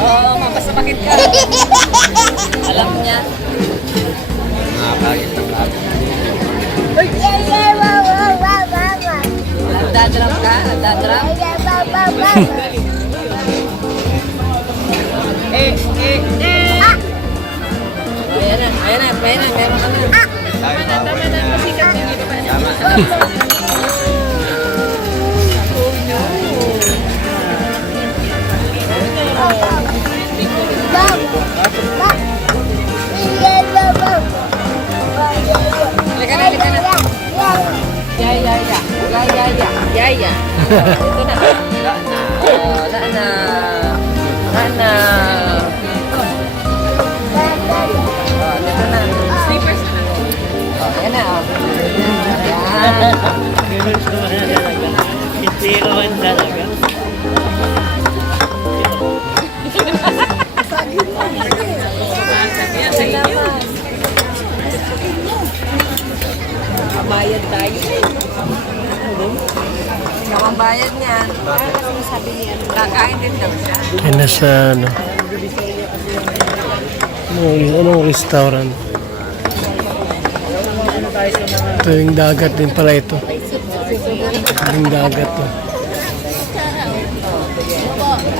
Oo, mapasapakit ka. Alam niya. Nakakagit ng lahat. Nagdadrop ka? Nagdadrop? Ayan na, meron ka na. Tama na, pasikat na dito pa. Tama. Halika na. Yaya. Ito na. Wala na. Dito na. Slippers na. Ayan na. Ayan. Hindi ko man talaga. Bayad tayo. Nakabayad niyan. Kakain din daw siya. Kaya nasa ano, anong restaurant? Ito yung dagat din pala ito. Yung dagat to.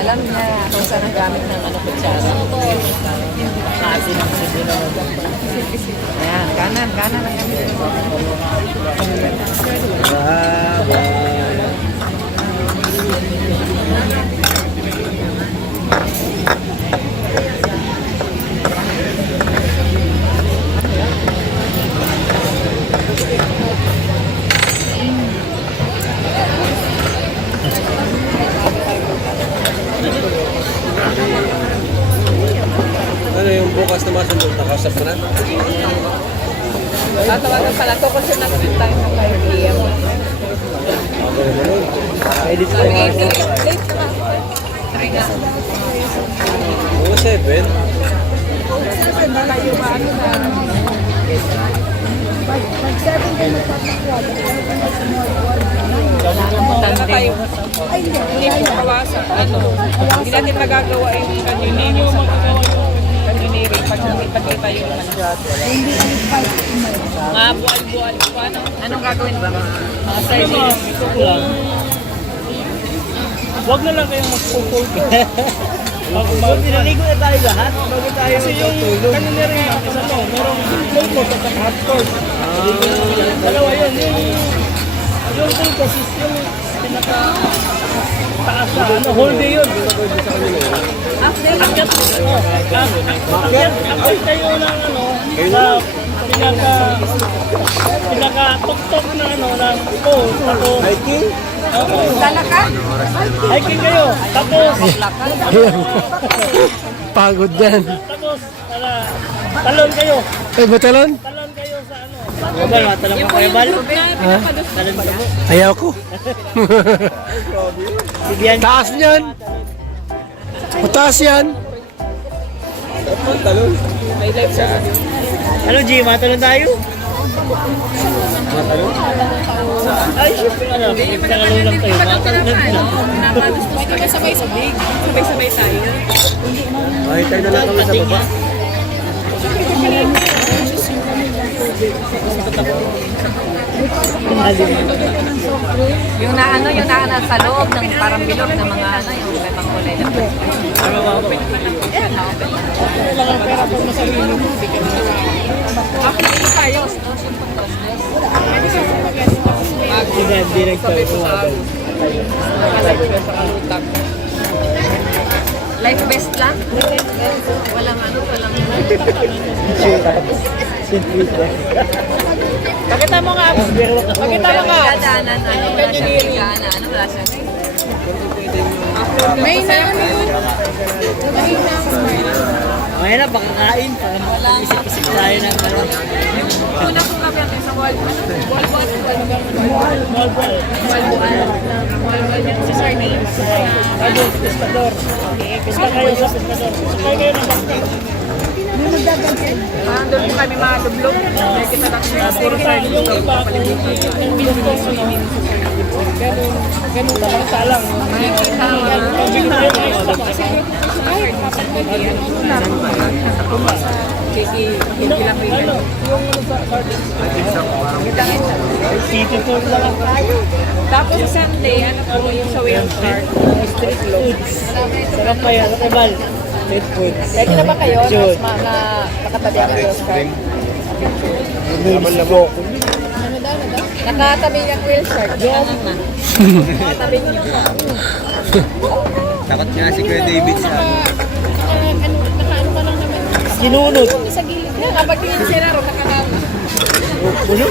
Alam niya kung saan ang gamit ng kutsara. Ayan, kanan ang gamit. Ano yung bukas na masundot? Nakausap mo na? Tatawagan pala to kasi nag-print tayo ng 5 p.m. Edit ko Sabi nga. nga, late ka na. Try nga. Oo, 7. Tanda tayo. Hindi mo kawasan. Hindi natin magagawa yung kanyoneering sa kanyoneering pag nakita yung manjat. Mga buwal-buwal. Anong gagawin ba? Mga sardines. Huwag na lang kayong mag-focus. Pinaligo na tayo lahat. Bago tayo kasi yung kanina rin natin sa merong full course at half course. Dalawa yun. Yung full course is yung pinaka taas na whole day yun. Akyat kayo ng sa pinaka-tok-tok na ng pole. Hiking? Dala ka? Hiking kayo. Tapos Pagod yan. talon kayo. Ay, batalon? Talon kayo sa Bal, matalon ka kayo, Bal? Ha? Talon ka mo. Ayaw ko. Bigyan. Taas niyan. Mataas yan. Talon? Ano, G? Matalon tayo? Matalon? Ay, syempre, talon lang tayo. Matalon lang. Pwede ka sabay-sabay. Sabay-sabay tayo. Ay, tayo na lang kami sa baba. Yung naana sa loob ng parang bilog ng mga yung may pangkulay lang. Ako dito tayo. Direct tayo. Life best lang? Walang Pakita mo nga. Pakita mo nga. dadaanan, wala siyang higaan, wala siyang may na yun. Mamaya na, baka kain. Isip-isip tayo ng ano. Una po kami natin sa wall. Malbal. Si Sardines. Ano, pescador. Pesca kayo sa pescador. Sakay kayo ng bangka. Doon po kami madublog. Kita lang Puro tayo. Yung iba, kung gusto mo, ganun lang, talang. Pag bigyan tayo ng extra pa. Ano, yung sa garden. City tour lang tayo. Tapos sa Sunday, ano po yung sa whale shark? Street foods. Sarap pa yan. Nakabal. Street foods. Pwede na ba kayo June. na nakatabi ang whale shark? Nakatabi ang whale shark. Nakatabi nyo lang. Takot nga si Kuya David sa Kinunod. Sa gilid na, kapag yung sira ro, nakakama. Ulo?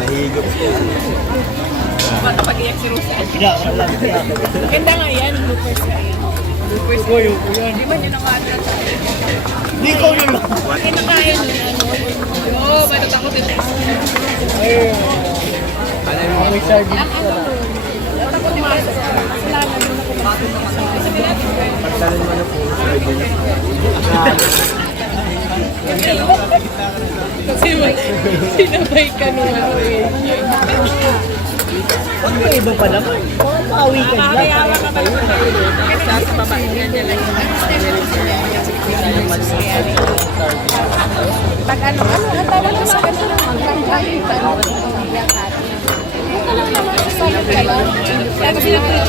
nahigop. Kapag iyak si Rosa. Wala. Ganda nga yan, bloopers nga yan. Bloopers Ko yung yan. Di ba nyo nakaano? Hindi ko yun lang. Kinakain nyo na, ano? Oo, ba't ako din? Ay, may sardines Ang ano, takot din ba sa kasalanan nung nakumasin na kasi Pagdalan mo na po sa idea. Kasi sinabay ka nung ano eh. Ang iba pa naman. Pauwi ka lang. Kakayawa ka pa naman eh. Sa baba, ganyan lang yung pag ano, ang tawag ko sa ganun ang pagkain pa naman yung ate. Ito lang naman sa salad ka lang. Kaya kasi kasi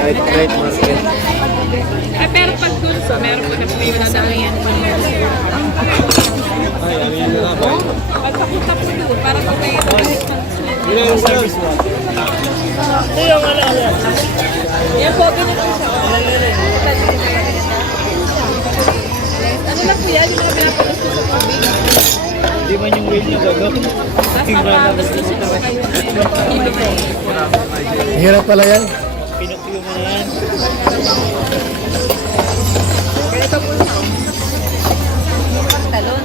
Night market. pero pag dun sa meron po na po yung nadaan. Ay, amin na ba? Pag papunta po doon, parang kung may Yun yung service mo. Ito yung ano. yan po, ganito siya. Ano lang po yan, yung mga pinapalos ko sa tubig. Hindi man yung whale yung gagawin. Nasa tapos na siya kayo. Hirap pala yan. Pinukyo mo na yan. Ganito po siya. Talon.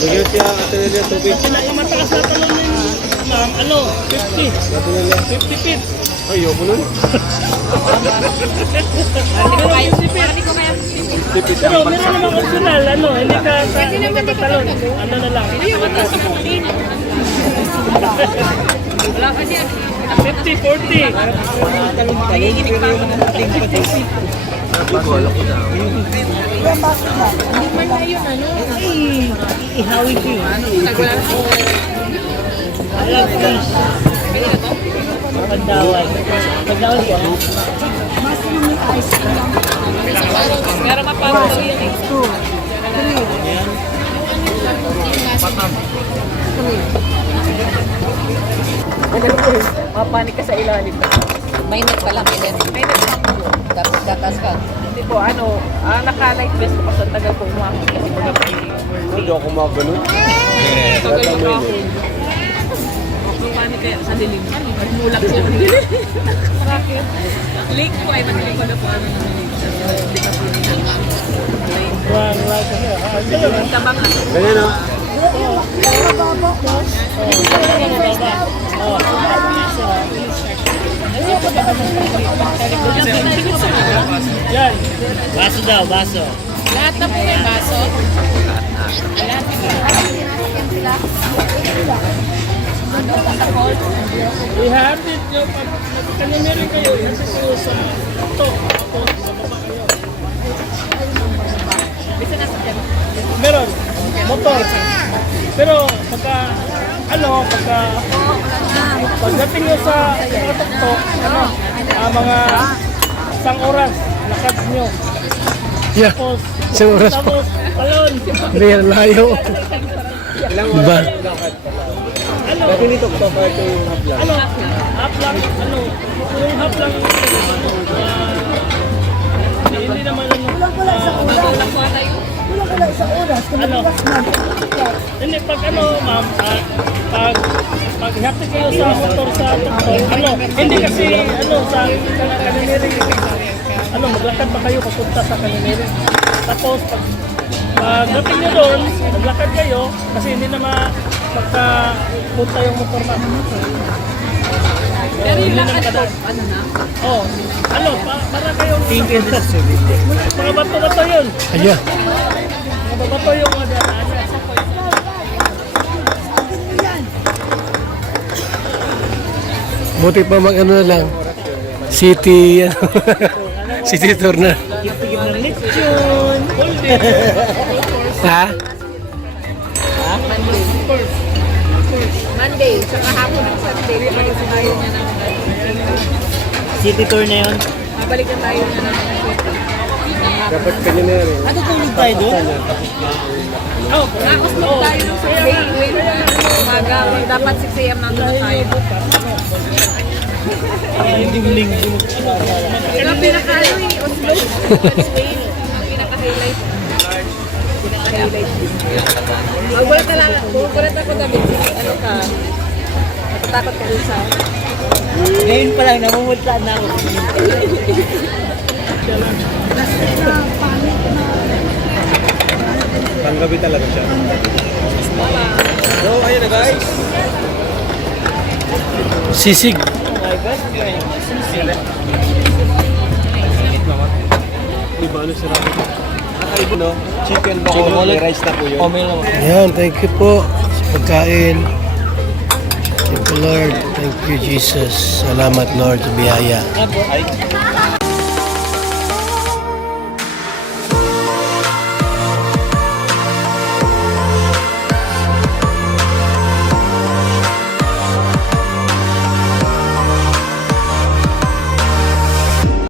Bigyan siya ate nila tubig. Ang mataas na talon na yun. Ma'am, ano? 50. Ate nila. 50 feet. Ay, yoko nun. Hindi ko kaya Tipid Pero ang meron namang optional, ano, hindi ka talon. Ano na lang. Hindi yung mataas ako din. Wala ka niya. 50, 40. Nagiginig pa ako. Bigol ako daw. Hindi man na yun, ano? Ay, ihawi ko yun. Nagwala ko. Alam, fish. Pwede na to? Pagdawan. Pagdawan ko. Pero mapapalo daw yan eh. Mapanik ka sa ilalim. May net pa lang, may net. May nagpapalo. Tapos gatas ka. Hindi po, ano, naka-light vest ko kasi tagal po umamit kasi baga may Hindi ako maganon. tagal yung ako. Panik kaya sa dilim. Mulak siya ng dilim. Bakit? Lake po ay matilig ko na po ano ng Wag kasi. tabang na. Ganyan o. Yan. Baso daw, baso. Lahat na po may baso. Lahat Ihatid nyo. Kanya meron kayo. Ihatid kayo sa ito. Sa baba kayo. Bisa na sa dyan. Meron. Motor. Pero pagka pagdating nyo sa mga tuktok, mga isang oras, lakad nyo. Yeah. Tapos, Isang oras pa. tapos, talon. Layo, layo. Ilang Diba? oras yung lakad? Ano? Dati nito to, ito yung hapla. Ano? Half lang, yung half lang, hindi naman ano. Wala sa oras. ano, hindi, pag ano, ma'am, pag hati kayo sa motor sa tuktok, ano, hindi kasi, ano, sa kaniniring, ano, maglakad pa kayo papunta sa kaniniring. Tapos, pag dating nyo doon, maglakad kayo, kasi hindi na magkapunta yung motor na. Pero yung lakad ko, ano na? Oh, ano, para kayong mga bato-bato yun. Ayan. Mga bato yung mga Buti pa mag ano na lang. City, ano, city tour na. tigil ng lechon. Ha? Monday, sa kahapon ng Sunday, babalik na tayo niya ng City tour na yun. babalik na tayo niya ng Dapat kanya na rin. Natutulog tayo doon? Oh, Nakos tayo ng Sunday, wait na umaga, dapat 6 a.m. nandun na tayo. yung linggo. Ito ang pinaka-ano eh, Oslo. Ang pinaka-highlight. Pinaka-highlight. Magulat na lang, magulat ako David, ano ka, natatakot ka dun sa... Ngayon pa lang, namumutla na ako. Panggabi talaga siya. So, ayun na guys. Sisig. Oh my God, Nakaibo no? Chicken bacolod, may rice na po yun. Ayan, thank you po sa pagkain. Thank you Lord. Thank you Jesus. Salamat Lord sa biyaya. Ay,